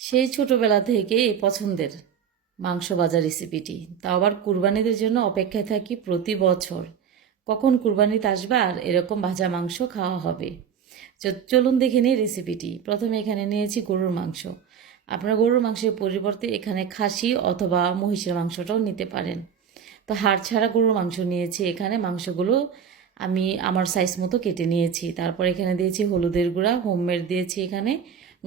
সেই ছোটোবেলা থেকে এই পছন্দের মাংস ভাজা রেসিপিটি, তাও আবার কুরবানিদের জন্য অপেক্ষায় থাকি প্রতি বছর, কখন কুরবানিতে আসবে আর এরকম ভাজা মাংস খাওয়া হবে। চলুন দেখে নিই রেসিপিটি। প্রথমে এখানে নিয়েছি গরুর মাংস। আপনারা গরুর মাংসের পরিবর্তে এখানে খাসি অথবা মহিষের মাংসটাও নিতে পারেন। তো হাড় ছাড়া গরুর মাংস নিয়েছি। এখানে মাংসগুলো আমি আমার সাইজ মতো কেটে নিয়েছি। তারপর এখানে দিয়েছি হলুদের গুঁড়া, হোমমেড দিয়েছি এখানে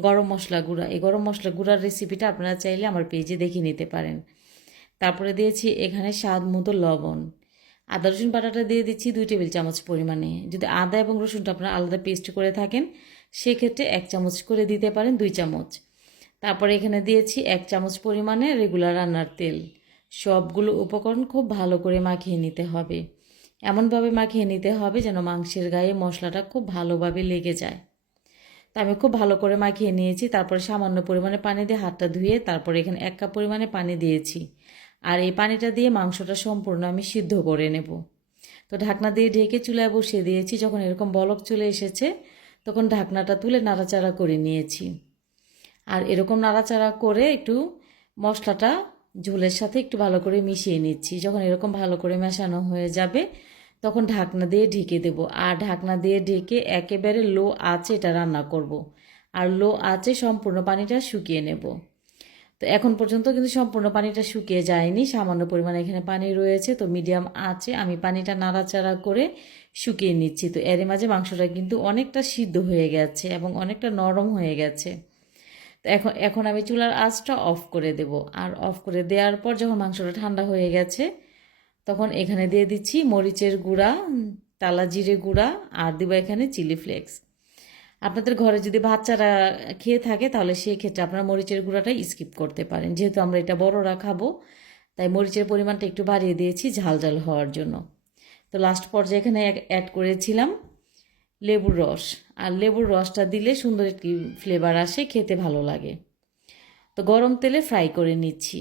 গরম মশলা গুঁড়া। এই গরম মশলা গুঁড়ার রেসিপিটা আপনারা চাইলে আমার পেজে দেখে নিতে পারেন। তারপরে দিয়েছি এখানে স্বাদ মতো লবণ। আদা রসুন বাটাটা দিয়ে দিচ্ছি 2 টেবিল চামচ পরিমাণে। যদি আদা এবং রসুনটা আপনারা আলাদা পেস্ট করে থাকেন সেক্ষেত্রে 1 চামচ করে দিতে পারেন, 2 চামচ। তারপরে এখানে দিয়েছি 1 চামচ পরিমাণে রেগুলার রান্নার তেল। সবগুলো উপকরণ খুব ভালো করে মাখিয়ে নিতে হবে। এমনভাবে মাখিয়ে নিতে হবে যেন মাংসের গায়ে মশলাটা খুব ভালোভাবে লেগে যায়। তা আমি খুব ভালো করে মাখিয়ে নিয়েছি। তারপরে সামান্য পরিমাণে পানি দিয়ে হাতটা ধুয়ে তারপরে এখানে 1 কাপ পরিমাণে পানি দিয়েছি। আর এই পানিটা দিয়ে মাংসটা সম্পূর্ণ আমি সিদ্ধ করে নেব। তো ঢাকনা দিয়ে ঢেকে চুলায় বসিয়ে দিয়েছি। যখন এরকম বলক চলে এসেছে তখন ঢাকনাটা তুলে নাড়াচাড়া করে নিয়েছি। আর এরকম নাড়াচাড়া করে একটু মশলাটা ঝোলের সাথে একটু ভালো করে মিশিয়ে নিচ্ছি। যখন এরকম ভালো করে মেশানো হয়ে যাবে তখন ঢাকনা দিয়ে ঢেকে দেব। আর ঢাকনা দিয়ে ঢেকে একেবারে লো আঁচে এটা রান্না করব। আর লো আঁচে সম্পূর্ণ পানিটা শুকিয়ে নেব। তো এখন পর্যন্ত কিন্তু সম্পূর্ণ পানিটা শুকিয়ে যায়নি, সামান্য পরিমাণে এখানে পানি রয়েছে। তো মিডিয়াম আঁচে আমি পানিটা নাড়াচাড়া করে শুকিয়ে নিচ্ছি। তো এর মাঝে মাংসটা কিন্তু অনেকটা সিদ্ধ হয়ে গেছে এবং অনেকটা নরম হয়ে গেছে। তো এখন আমি চুলার আঁচটা অফ করে দেব। আর অফ করে দেওয়ার পর যখন মাংসটা ঠান্ডা হয়ে গেছে তখন এখানে দিয়ে দিচ্ছি মরিচের গুঁড়া, টালা জিরে গুঁড়া, আর দিব এখানে চিলি ফ্লেক্স। আপনাদের ঘরে যদি বাচ্চারা খেয়ে থাকে তাহলে সেই ক্ষেত্রে আপনারা মরিচের গুঁড়াটাই স্কিপ করতে পারেন। যেহেতু আমরা এটা বড়রা খাবো তাই মরিচের পরিমাণটা একটু বাড়িয়ে দিয়েছি ঝাল ঝাল হওয়ার জন্য। তো লাস্ট পর্যায়ে এখানে অ্যাড করেছিলাম লেবুর রস। আর লেবুর রসটা দিলে সুন্দর একটি ফ্লেভার আসে, খেতে ভালো লাগে। তো গরম তেলে ফ্রাই করে নিচ্ছি।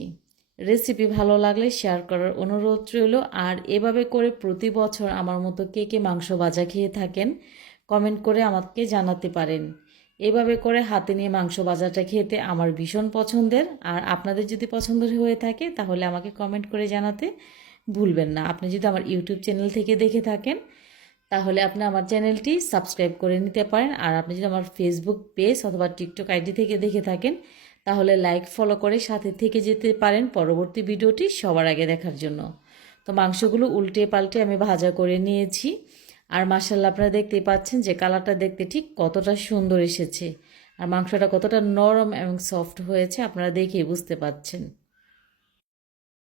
রেসিপি ভালো লাগলে শেয়ার করার অনুরোধ রইল। আর এভাবে করে প্রতি বছর আমার মতো কে কে মাংস ভাজা খেয়ে থাকেন কমেন্ট করে আমাকে জানাতে পারেন। এভাবে করে হাতে নিয়ে মাংস ভাজাটা খেতে আমার ভীষণ পছন্দের। আর আপনাদের যদি পছন্দের হয়ে থাকে তাহলে আমাকে কমেন্ট করে জানাতে ভুলবেন না। আপনি যদি আমার ইউটিউব চ্যানেল থেকে দেখে থাকেন তাহলে আপনি আমার চ্যানেলটি সাবস্ক্রাইব করে নিতে পারেন। আর আপনি যদি আমার ফেসবুক পেজ অথবা টিকটক আইডি থেকে দেখে থাকেন তাহলে লাইক ফলো করে সাথে থেকে যেতে পারেন পরবর্তী ভিডিওটি সবার আগে দেখার জন্য। তো মাংসগুলো উল্টে পাল্টে আমি ভাজা করে নিয়েছি। আর মাশাআল্লাহ আপনারা দেখতেই পাচ্ছেন যে কালারটা দেখতে ঠিক কতটা সুন্দর এসেছে আর মাংসটা কতটা নরম এবং সফট হয়েছে আপনারা দেখেই বুঝতে পাচ্ছেন।